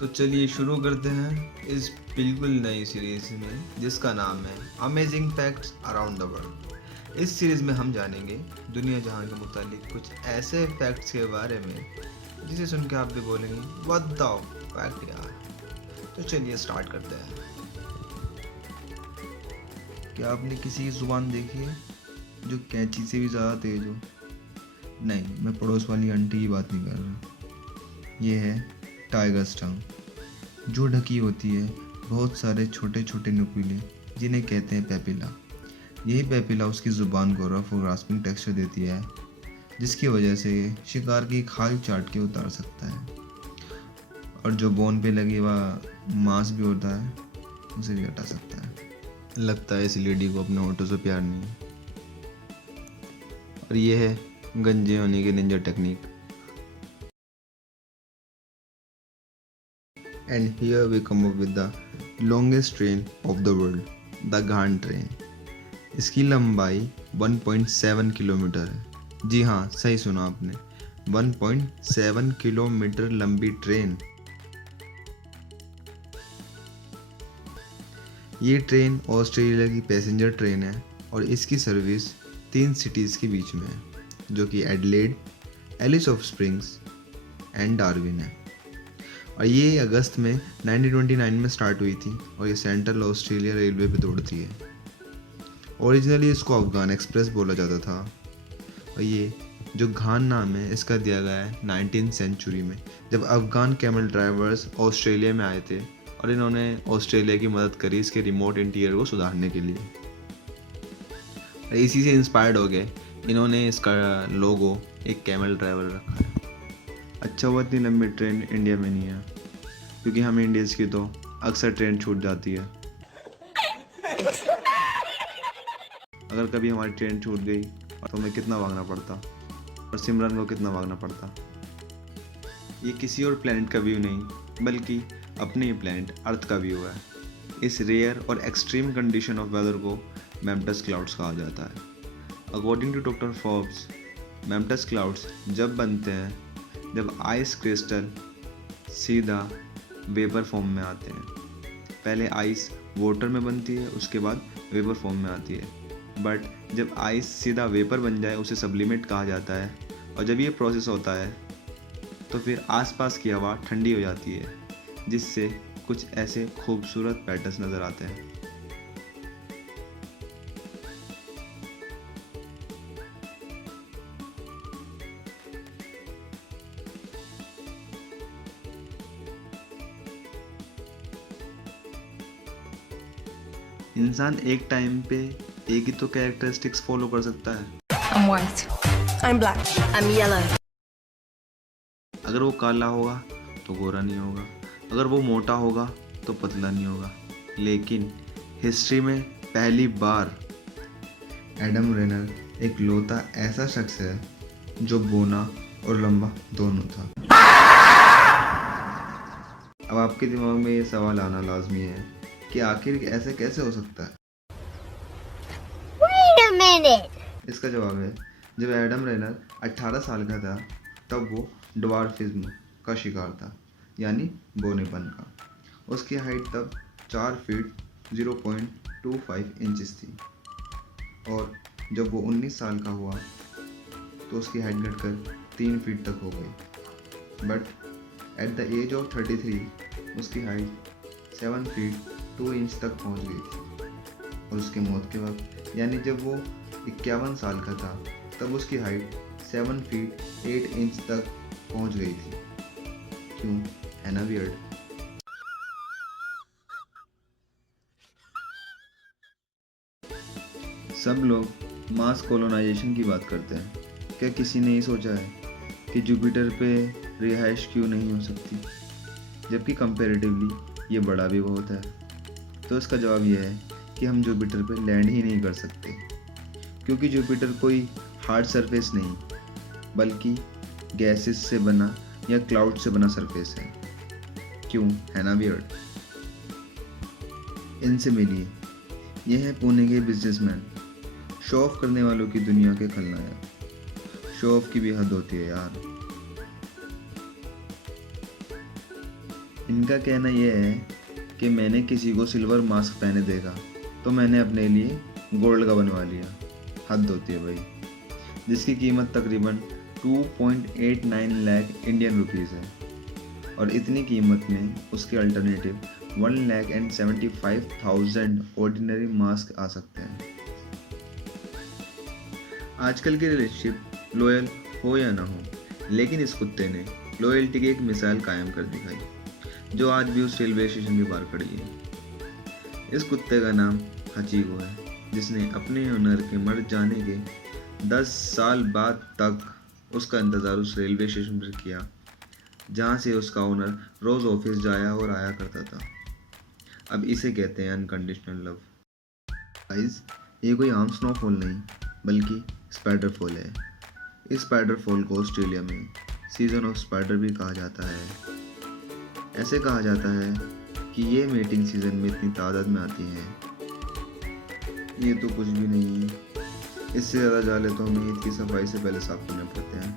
तो चलिए शुरू करते हैं इस बिल्कुल नई सीरीज में जिसका नाम है amazing facts around the world. इस सीरीज में हम जानेंगे दुनिया जहां के मुतालिक कुछ ऐसे फैक्ट्स के बारे में जिसे सुन के आप भी बोलेंगे व्हाट द फैक्ट यार। तो चलिए स्टार्ट करते हैं। क्या आपने किसी की जुबान देखी है जो कैंची से भी ज़्यादा तेज हो? नहीं, मैं पड़ोस वाली आंटी की बात नहीं कर रहा। ये है टाइगर स्टंग, जो ढकी होती है बहुत सारे छोटे छोटे नुकीले जिन्हें कहते हैं पेपिला। यही पेपिला उसकी ज़ुबान को रफ और ग्रास्पिंग टेक्सचर देती है, जिसकी वजह से ये शिकार की खाल चाट के उतार सकता है। और जो बोन पे लगी हुआ मांस भी होता है उसे भी हटा सकता है। लगता है इस लेडी को अपने होठों से प्यार नहीं है। और ये है गंजे होने की Ninja technique. And here we come up with the longest train of the world, the Ghan train. इसकी लंबाई 1.7 किलोमीटर है। जी हाँ, सही सुना आपने, 1.7 किलोमीटर लंबी ट्रेन। ये ट्रेन ऑस्ट्रेलिया की पैसेंजर ट्रेन है और इसकी सर्विस 3 सिटीज़ के बीच में है, जो कि Adelaide, Alice of Springs and Darwin है। और ये अगस्त में 1929 में स्टार्ट हुई थी और ये सेंट्रल ऑस्ट्रेलिया रेलवे पे दौड़ती है। ओरिजिनली इसको अफगान एक्सप्रेस बोला जाता था और ये जो घान नाम है इसका दिया गया है 19th सेंचुरी में, जब अफगान कैमल ड्राइवर्स ऑस्ट्रेलिया में आए थे और इन्होंने ऑस्ट्रेलिया की मदद करी इसके रिमोट इंटीरियर को सुधारने के लिए। इसी से इंस्पायर्ड हो गए इन्होंने इसका लोगो एक कैमल ड्राइवर रखा है। अच्छा हुआ इतनी लंबी ट्रेन इंडिया में नहीं है, क्योंकि हम इंडियंस की तो अक्सर ट्रेन छूट जाती है। अगर कभी हमारी ट्रेन छूट गई तो हमें कितना भागना पड़ता और सिमरन को कितना भागना पड़ता। ये किसी और प्लेनेट का व्यू नहीं बल्कि अपने ही प्लेनेट अर्थ का व्यू है। इस रेयर और एक्सट्रीम कंडीशन ऑफ वेदर को मैम्पटस क्लाउड्स कहा जाता है। According to doctor Forbes, mammatus clouds जब बनते हैं जब आइस क्रिस्टल सीधा वेपर फॉर्म में आते हैं। पहले आइस वाटर में बनती है, उसके बाद वेपर फॉर्म में आती है। बट जब आइस सीधा वेपर बन जाए उसे सब्लिमेट कहा जाता है। और जब ये प्रोसेस होता है तो फिर आसपास की हवा ठंडी हो जाती है, जिससे कुछ ऐसे खूबसूरत पैटर्न्स नज़र आते हैं। इंसान एक टाइम पे एक ही तो कैरेक्टरिस्टिक्स फॉलो कर सकता है। I'm white. I'm black. I'm yellow. अगर वो काला होगा तो गोरा नहीं होगा, अगर वो मोटा होगा तो पतला नहीं होगा। लेकिन हिस्ट्री में पहली बार एडम रेनर एक लौता ऐसा शख्स है जो बोना और लंबा दोनों था। अब आपके दिमाग में ये सवाल आना लाजमी है कि आखिर ऐसे कैसे हो सकता है। Wait a minute. इसका जवाब है, जब एडम रेनर 18 साल का था तब वो ड्वार्फिज्म का शिकार था, यानी बोनेपन का। उसकी हाइट तब 4 फीट 0.25 इंचेस थी और जब वो 19 साल का हुआ तो उसकी हाइट घटकर 3 फीट तक हो गई। But at the age of 33 उसकी हाइट 7 फीट 2 इंच तक पहुंच गई थी। और उसके मौत के वक्त, यानी जब वो 51 साल का था, तब उसकी हाइट 7 फीट 8 इंच तक पहुंच गई थी। क्यों, है ना वियर्ड? सब लोग मार्स कॉलोनाइजेशन की बात करते हैं। क्या किसी ने ये सोचा है कि जुपिटर पे रिहाइश क्यों नहीं हो सकती, जबकि कंपैरेटिवली ये बड़ा भी बहुत है? तो इसका जवाब यह है कि हम जुपिटर पे लैंड ही नहीं कर सकते, क्योंकि जुपिटर कोई हार्ड सरफेस नहीं बल्कि गैसेस से बना या क्लाउड से बना सरफेस है। क्यों, है ना वियर्ड? इनसे मिलिए, ये हैं पुणे के बिजनेसमैन, शो ऑफ करने वालों की दुनिया के खलनायक। शो ऑफ की भी हद होती है यार। इनका कहना यह है कि मैंने किसी को सिल्वर मास्क पहने देखा तो मैंने अपने लिए गोल्ड का बनवा लिया। हद होती है भाई। जिसकी कीमत तकरीबन 2.89 लाख इंडियन रुपीज़ है और इतनी कीमत में उसके अल्टरनेटिव 1,75,000 ऑर्डिनरी मास्क आ सकते हैं। आजकल की रिलेशनशिप लॉयल हो या ना हो, लेकिन इस कुत्ते ने लॉयल्टी की एक मिसाल कायम कर दिखाई, जो आज भी उस रेलवे स्टेशन के बाहर खड़ी है। इस कुत्ते का नाम हचीको है, जिसने अपने ओनर के मर जाने के 10 साल बाद तक उसका इंतज़ार उस रेलवे स्टेशन पर किया, जहाँ से उसका ओनर रोज़ ऑफिस जाया और आया करता था। अब इसे कहते हैं अनकंडीशनल लव। गाइस, ये कोई आम स्नोफॉल नहीं बल्कि स्पाइडर फॉल है। इस स्पाइडर फॉल को ऑस्ट्रेलिया में सीजन ऑफ स्पाइडर भी कहा जाता है। ऐसे कहा जाता है कि ये मीटिंग सीजन में इतनी तादाद में आती हैं। ये तो कुछ भी नहीं है। इससे ज़्यादा जाले तो हमें ईद की सफाई से पहले साफ करने पड़ते हैं।